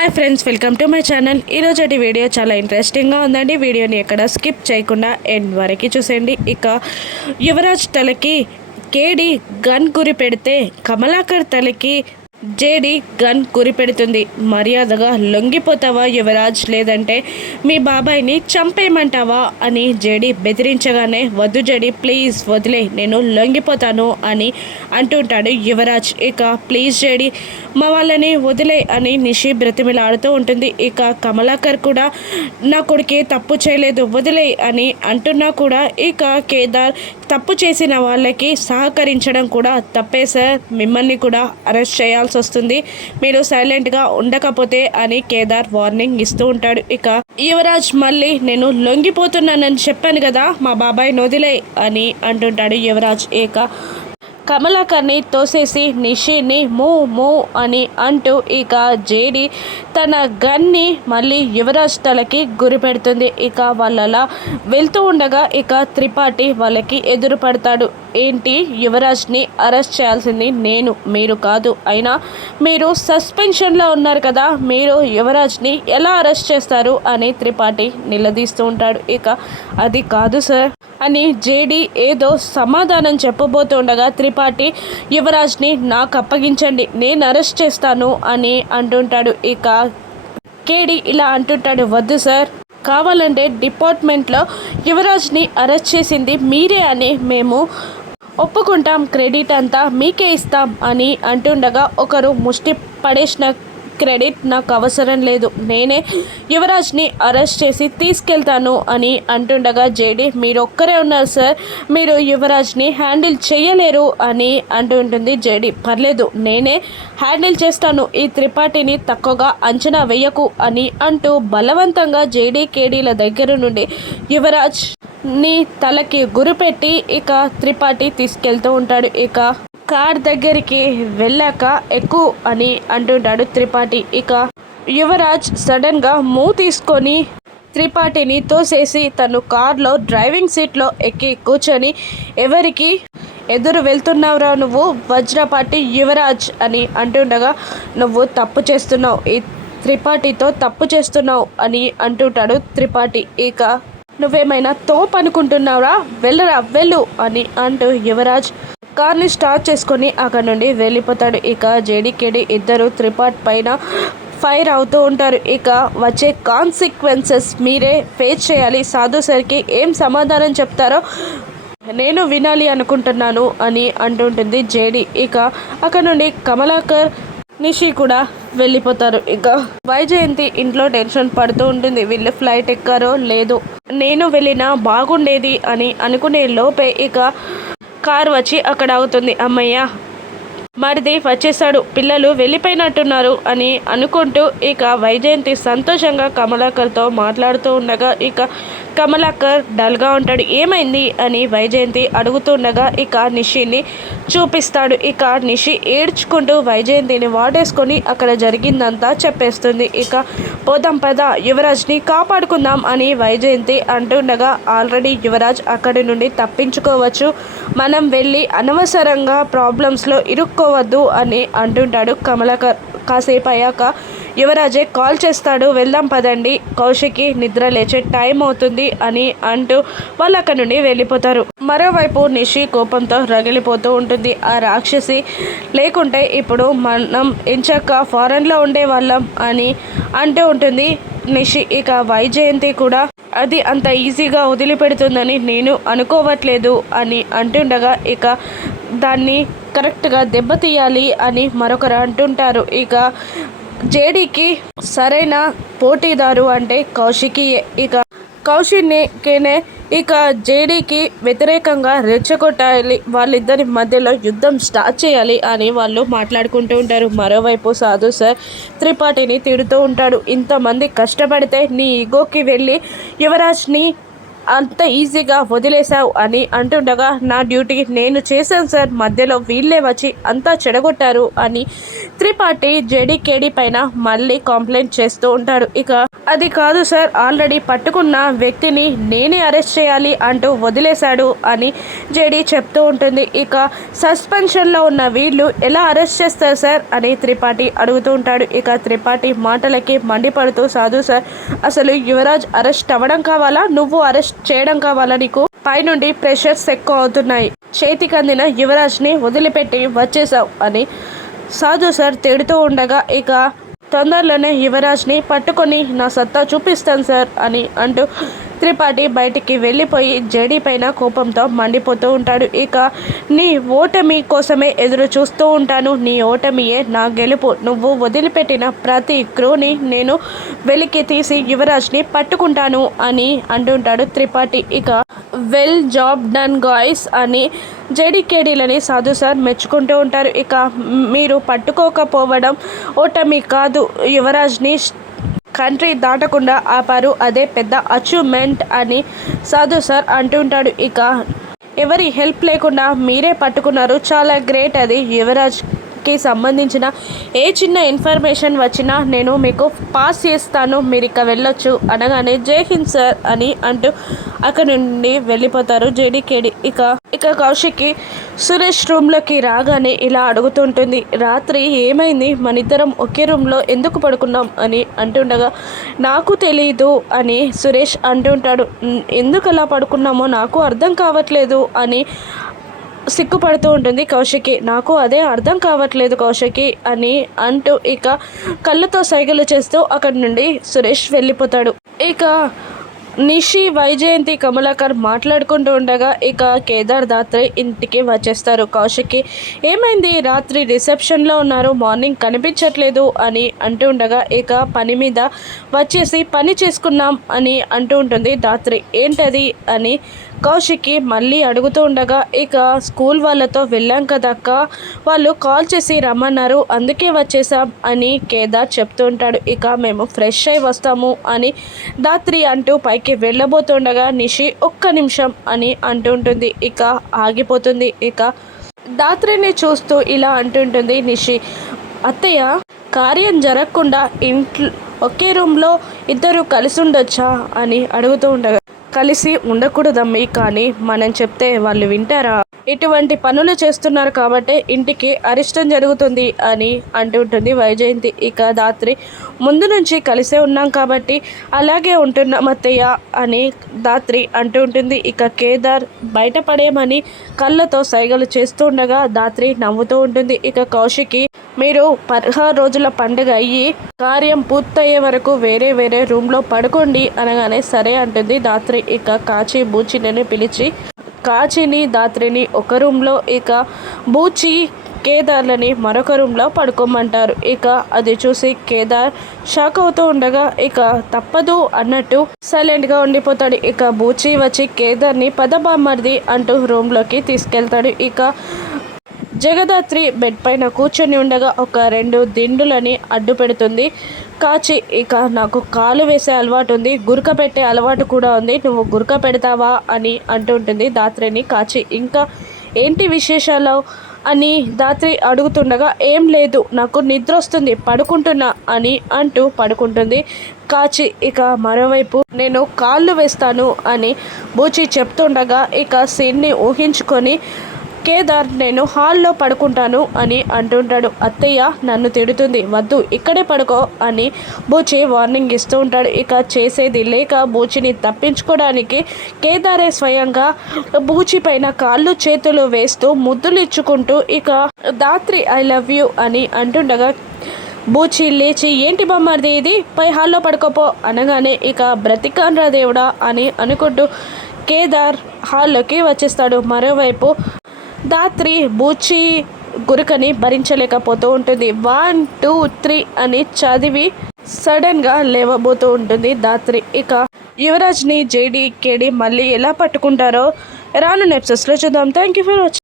Hi friends welcome to my channel ఈరోజు video చాలా ఇంట్రెస్టింగ్గా ఉందండి. వీడియోని ఎక్కడ స్కిప్ చేయకుండా ఎండ్ వరకు చూసేయండి. ఇక యువరాజ్ తలకి కేడి గన్ గురి పెడితే కమలాకర్ తలకి జేడి గన్ గురి పెడుతుంది. మర్యాదగా లొంగిపోతావా యువరాజ్? లేదంటే మీ బాబాయ్ని చంపేయమంటావా? అని జేడి బెదిరించగానే వద్దు జేడి ప్లీజ్ వదిలే నేను లొంగిపోతాను అని అంటుంటాడు యువరాజ్. ఇక ప్లీజ్ జేడి మా వాళ్ళని వదిలే అని నిషి బ్రతిమిలాడుతూ ఉంటుంది. ఇక కమలాకర్ కూడా నా కొడుకే తప్పు చేయలేదు వదిలే అని అంటున్నా కూడా ఇక కేదార్ తప్పు చేసిన వాళ్ళకి సహకరించడం కూడా తప్పే సార్. మిమ్మల్ని కూడా అరెస్ట్ చేయాల్సి వస్తుంది. మీరు సైలెంట్గా ఉండకపోతే అని కేదార్ వార్నింగ్ ఇస్తూ ఉంటాడు. ఇక యువరాజ్ మళ్ళీ నేను లొంగిపోతున్నానని చెప్పాను కదా మా బాబాయ్ నొదిలే అని అంటుంటాడు యువరాజ్. ఇక కమలాకర్ని తోసేసి నిషిని మూ మూ అని అంటూ ఇక జేడి తన గన్ని మళ్ళీ యువరాజ్ తలకి గురి పెడుతుంది. ఇక వాళ్ళలా వెళ్తూ ఉండగా ఇక త్రిపాఠి వాళ్ళకి ఎదురు పడతాడు ఏంటి యువరాజ్ని అరెస్ట్ చేయాల్సింది నేను మీరు కాదు. అయినా మీరు సస్పెన్షన్లో ఉన్నారు కదా మీరు యువరాజ్ని ఎలా అరెస్ట్ చేస్తారు అని త్రిపాఠి నిలదీస్తూ ఉంటాడు. ఇక అది కాదు సార్ అని జేడీ ఏదో సమాధానం చెప్పబోతుండగా త్రిపాఠి యువరాజ్ని నాకు అప్పగించండి నేను అరెస్ట్ చేస్తాను అని అంటుంటాడు ఇక కేడి ఇలా అంటుంటాడు వద్దు సార్. కావాలంటే డిపార్ట్మెంట్లో యువరాజ్ని అరెస్ట్ చేసింది మీరే అని మేము ఒప్పుకుంటాం క్రెడిట్ అంతా మీకే ఇస్తాం అని అంటుండగా ఒకరు ముష్టి పడేసిన క్రెడిట్ నాకు అవసరం లేదు. నేనే యువరాజ్ని అరెస్ట్ చేసి తీసుకెళ్తాను అని అంటుండగా జేడి మీరు ఒక్కరే ఉన్నారు సార్ మీరు యువరాజ్ని హ్యాండిల్ చేయలేరు అని అంటుంటుంది జేడి. పర్లేదు నేనే హ్యాండిల్ చేస్తాను ఈ త్రిపాఠిని తక్కువగా అంచనా వేయకు అని అంటూ బలవంతంగా జేడీ కేడీల దగ్గర నుండి యువరాజ్ ని తలకి గురిపెట్టి ఇక త్రిపాఠి తీసుకెళ్తూ ఉంటాడు. ఇక కార్ దగ్గరికి వెళ్ళాక ఎక్కువ అని అంటుంటాడు త్రిపాఠి. ఇక యువరాజ్ సడన్గా మూ తీసుకొని త్రిపాఠిని తోసేసి తను కార్లో డ్రైవింగ్ సీట్లో ఎక్కి కూర్చొని ఎవరికి? ఎదురు వెళ్తున్నావురా నువ్వు? వజ్రపాటి యువరాజ్ అని అంటుండగా నువ్వు తప్పు చేస్తున్నావు. ఈ త్రిపాఠితో తప్పు చేస్తున్నావు అని అంటుంటాడు త్రిపాఠి. ఇక నువ్వేమైనా తోపు అనుకుంటున్నావురా? వెళ్ళరా వెళ్ళు అని అంటూ యువరాజ్ కార్ని స్టార్ట్ చేసుకొని అక్కడ నుండి వెళ్ళిపోతాడు. ఇక జేడికేడి ఇద్దరు త్రిపాట్ పైన ఫైర్ అవుతూ ఉంటారు. ఇక వచ్చే కాన్సిక్వెన్సెస్ మీరే ఫేస్ చేయాలి. సాధు సార్కి ఏం సమాధానం చెప్తారో నేను వినాలి అనుకుంటున్నాను అని అంటుంటుంది జేడి. ఇక అక్కడ నుండి కమలాకర్ నిషి కూడా వెళ్ళిపోతారు. ఇక వైజయంతి ఇంట్లో టెన్షన్ పడుతూ ఉంటుంది. వీళ్ళు ఫ్లైట్ ఎక్కారో లేదు. నేను వెళ్ళినా బాగుండేది అని అనుకునే లోపే ఇక కార్ వచ్చి అక్కడ అవుతుంది అమ్మయ్య! మరిది వచ్చేసాడు పిల్లలు వెళ్ళిపోయినట్టున్నారు అని అనుకుంటూ ఇక వైజయంతి సంతోషంగా కమలాకర్తో మాట్లాడుతూ ఉండగా ఇక కమలాకర్ డల్గా ఉంటాడు. ఏమైంది అని వైజయంతి అడుగుతుండగా ఇక నిషిని చూపిస్తాడు. ఇక నిషి ఏడ్చుకుంటూ వైజయంతిని వాడేసుకొని అక్కడ జరిగిందంతా చెప్పేస్తుంది. ఇక పోదాం పద యువరాజ్ని కాపాడుకుందాం అని వైజయంతి అంటుండగా ఆల్రెడీ యువరాజ్ అక్కడి నుండి తప్పించుకోవచ్చు. మనం వెళ్ళి అనవసరంగా ప్రాబ్లమ్స్లో ఇరుక్కోవద్దు అని అంటుంటాడు కమలాకర్. కాసేపు అయ్యాక యువరాజే కాల్ చేస్తాడు వెళ్దాం పదండి. కౌశికి నిద్ర లేచే టైం అవుతుంది అని అంటూ వాళ్ళు అక్కడ నుండి వెళ్ళిపోతారు. మరోవైపు నిషి కోపంతో రగిలిపోతూ ఉంటుంది. ఆ రాక్షసి లేకుంటే ఇప్పుడు మనం ఎంచక్క ఫారెన్లో ఉండే వాళ్ళం అని అంటూ ఉంటుంది నిషి. ఇక వైజయంతి కూడా అది అంత ఈజీగా వదిలిపెడుతుందని నేను అనుకోవట్లేదు అని అంటుండగా ఇక దాన్ని కరెక్ట్గా దెబ్బతీయాలి అని మరొకరు అంటుంటారు. ఇక జేడీకి సరైన పోటీదారు అంటే కౌశికి ఇక కౌశిక్నే ఇక జేడీకి వ్యతిరేకంగా రెచ్చగొట్టాలి వాళ్ళిద్దరి మధ్యలో యుద్ధం స్టార్ట్ చేయాలి అని వాళ్ళు మాట్లాడుకుంటూ ఉంటారు. మరోవైపు సాధు సార్ త్రిపాఠిని తిడుతూ ఉంటాడు. ఇంతమంది కష్టపడితే నీ ఈగోకి వెళ్ళి యువరాజ్ని అంత ఈజీగా వదిలేశావు అని అంటుండగా నా డ్యూటీ నేను చేశాను సార్. మధ్యలో వీళ్ళే వచ్చి అంతా చెడగొట్టారు అని త్రిపాఠి జేడీకేడి పైన మళ్ళీ కంప్లైంట్ చేస్తూ ఉంటాడు. ఇక అది కాదు సార్ ఆల్రెడీ పట్టుకున్న వ్యక్తిని నేనే అరెస్ట్ చేయాలి అంటూ వదిలేశాడు అని జేడీ చెప్తూ ఉంటుంది. ఇక సస్పెన్షన్లో ఉన్న వీళ్ళు ఎలా అరెస్ట్ చేస్తారు సార్ అని త్రిపాఠి అడుగుతూ ఉంటాడు. ఇక త్రిపాఠి మాటలకి మండిపడుతూ సాధు సార్ అసలు యువరాజ్ అరెస్ట్ అవ్వడం కావాలా? నువ్వు అరెస్ట్ చేయడం కావాలా నీకు? పైనుండి ప్రెషర్స్ ఎక్కువ అవుతున్నాయి. చేతికి అందిన యువరాజ్ని వదిలిపెట్టి వచ్చేసావు అని సాధు సార్ తిడుతూ ఉండగా ఇక తొందరలోనే యువరాజ్ని పట్టుకొని నా సత్తా చూపిస్తాను సార్ అని అంటూ త్రిపాఠి బయటికి వెళ్ళిపోయి జేడీ పైన కోపంతో మండిపోతూ ఉంటాడు. ఇక నీ ఓటమి కోసమే ఎదురు చూస్తూ ఉంటాను. నీ ఓటమియే నా గెలుపు. నువ్వు వదిలిపెట్టిన ప్రతి క్రూని నేను వెలికి తీసి యువరాజ్ని పట్టుకుంటాను అని అంటుంటాడు త్రిపాఠి. ఇక వెల్ జాబ్ డన్ గాయ్స్ అని జేడీకేడీలని సాధు సార్ మెచ్చుకుంటూ ఉంటారు. ఇక మీరు పట్టుకోకపోవడం ఓటమి కాదు. యువరాజ్ని కంట్రీ దాటకుండా ఆపారు. అదే పెద్ద అచీవ్మెంట్ అని సాధు సార్ అంటుంటాడు ఇక ఎవరి హెల్ప్ లేకుండా మీరే పట్టుకున్నారు. చాలా గ్రేట్ అది యువరాజ్. కి సంబంధించిన ఏ చిన్న ఇన్ఫర్మేషన్ వచ్చినా నేను మీకు పాస్ చేస్తాను మీరు ఇక వెళ్ళొచ్చు అనగానే జై హింద్ సార్ అని అంటూ అక్కడ నుండి వెళ్ళిపోతారు జేడీకేడి. ఇక ఇక కౌశిక్కి సురేష్ రూమ్లోకి రాగానే ఇలా అడుగుతుంటుంది రాత్రి ఏమైంది? మన ఇద్దరం ఒకే రూమ్లో ఎందుకు పడుకున్నాం? అని అంటుండగా నాకు తెలీదు అని సురేష్ అంటుంటాడు ఎందుకు అలా పడుకున్నామో నాకు అర్థం కావట్లేదు అని సిగ్గుపడుతూ ఉంటుంది కౌశికి. నాకు అదే అర్థం కావట్లేదు కౌశికి అని అంటూ ఇక కళ్ళతో సైగలు చేస్తూ అక్కడి నుండి సురేష్ వెళ్ళిపోతాడు. ఇక నిషి వైజయంతి కమలాకర్ మాట్లాడుకుంటూ ఉండగా ఇక కేదార్ దాత్రి ఇంటికి వచ్చేస్తారు. కౌశిక్కి ఏమైంది? రాత్రి రిసెప్షన్లో ఉన్నారు. మార్నింగ్ కనిపించట్లేదు అని అంటూ ఉండగా ఇక పని మీద వచ్చేసి పని చేసుకున్నాం అని అంటూ ఉంటుంది దాత్రి ఏంటది? అని కౌశిక్కి మళ్ళీ అడుగుతూ ఉండగా ఇక స్కూల్ వాళ్ళతో వెళ్ళాం కదక్క వాళ్ళు కాల్ చేసి రమ్మన్నారు అందుకే వచ్చేసాం అని కేదార్ చెప్తూ ఉంటాడు. ఇక మేము ఫ్రెష్ అయి వస్తాము అని దాత్రి అంటూ పైకి వెళ్ళబోతుండగా నిషి ఒక్క నిమిషం అని అంటుంటుంది ఇక ఆగిపోతుంది. ఇక దాత్రిని చూస్తూ ఇలా అంటుంటుంది నిషి. అత్తయ్య కార్యం జరగకుండా ఇంట్లో ఒకే రూమ్లో ఇద్దరు కలిసి ఉండొచ్చా అని అడుగుతూ ఉండగా కలిసి ఉండకూడదమ్మి కానీ మనం చెప్తే వాళ్ళు వింటారా? ఇటువంటి పనులు చేస్తున్నారు కాబట్టి ఇంటికి అరిష్టం జరుగుతుంది అని అంటుంటుంది వైజయంతి. ఇక దాత్రి ముందు నుంచి కలిసే ఉన్నాం కాబట్టి అలాగే ఉంటున్నాం అత్తయ్య అని దాత్రి అంటూ ఉంటుంది. ఇక కేదార్ బయటపడేమని కళ్ళతో సైగలు చేస్తూ ఉండగా దాత్రి నవ్వుతూ ఉంటుంది. ఇక కౌశికి మీరు పదహారు రోజుల పండుగ అయ్యి కార్యం పూర్తయ్యే వరకు వేరే వేరే రూమ్లో పడుకోండి అనగానే సరే అంటుంది దాత్రి ఇక కాచి బూచిని పిలిచి కాచిని దాత్రిని ఒక రూమ్లో ఇక బూచి కేదార్లని మరొక రూమ్లో పడుకోమంటారు. ఇక అది చూసి కేదార్ షాక్ అవుతూ ఉండగా ఇక తప్పదు అన్నట్టు సైలెంట్గా ఉండిపోతాడు. ఇక బూచి వచ్చి కేదార్ని పదబామర్ది అంటూ రూమ్లోకి తీసుకెళ్తాడు. ఇక జగదాత్రి బెడ్ పైన కూర్చొని ఉండగా ఒక రెండు దిండులని అడ్డు పెడుతుంది. కాచి ఇక నాకు కాలు వేసే అలవాటు ఉంది. గురక పెట్టే అలవాటు కూడా ఉంది. నువ్వు గురక పెడతావా అని అంటుంటుంది దాత్రిని. కాచి ఇంకా ఏంటి విశేషాలు? అని దాత్రి అడుగుతుండగా ఏం లేదు నాకు నిద్ర వస్తుంది పడుకుంటున్నా అని అంటూ పడుకుంటుంది. కాచి ఇక మరోవైపు నేను కాళ్ళు వేస్తాను అని బూచి చెప్తుండగా ఇక సీన్ని ఊహించుకొని కేదార్ నేను హాల్లో పడుకుంటాను అని అంటుంటాడు. అత్తయ్య నన్ను తిడుతుంది. వద్దు ఇక్కడే పడుకో అని బూచి వార్నింగ్ ఇస్తూ ఉంటాడు. ఇక చేసేది లేక బూచిని తప్పించుకోవడానికి కేదారే స్వయంగా బూచి పైన కాళ్ళు చేతులు వేస్తూ ముద్దులు ఇచ్చుకుంటూ ఇక దాత్రి ఐ లవ్ యూ అని అంటుండగా బూచి లేచి ఏంటి బొమ్మది ఇది? పై హాల్లో పడుకోపో అనగానే ఇక బ్రతికాన్రా దేవుడా అని అనుకుంటూ కేదార్ హాల్లోకి వచ్చేస్తాడు. మరోవైపు దాత్రి బూచి గురుకని భరించలేకపోతూ ఉంటుంది. వన్ టూ త్రీ అని చదివి సడన్గా లేవబోతూ ఉంటుంది దాత్రి. ఇక యువరాజ్ని జేడీ కేడి మళ్ళీ ఎలా పట్టుకుంటారో రాను నెప్సెస్లో చూద్దాం. Thank you for watching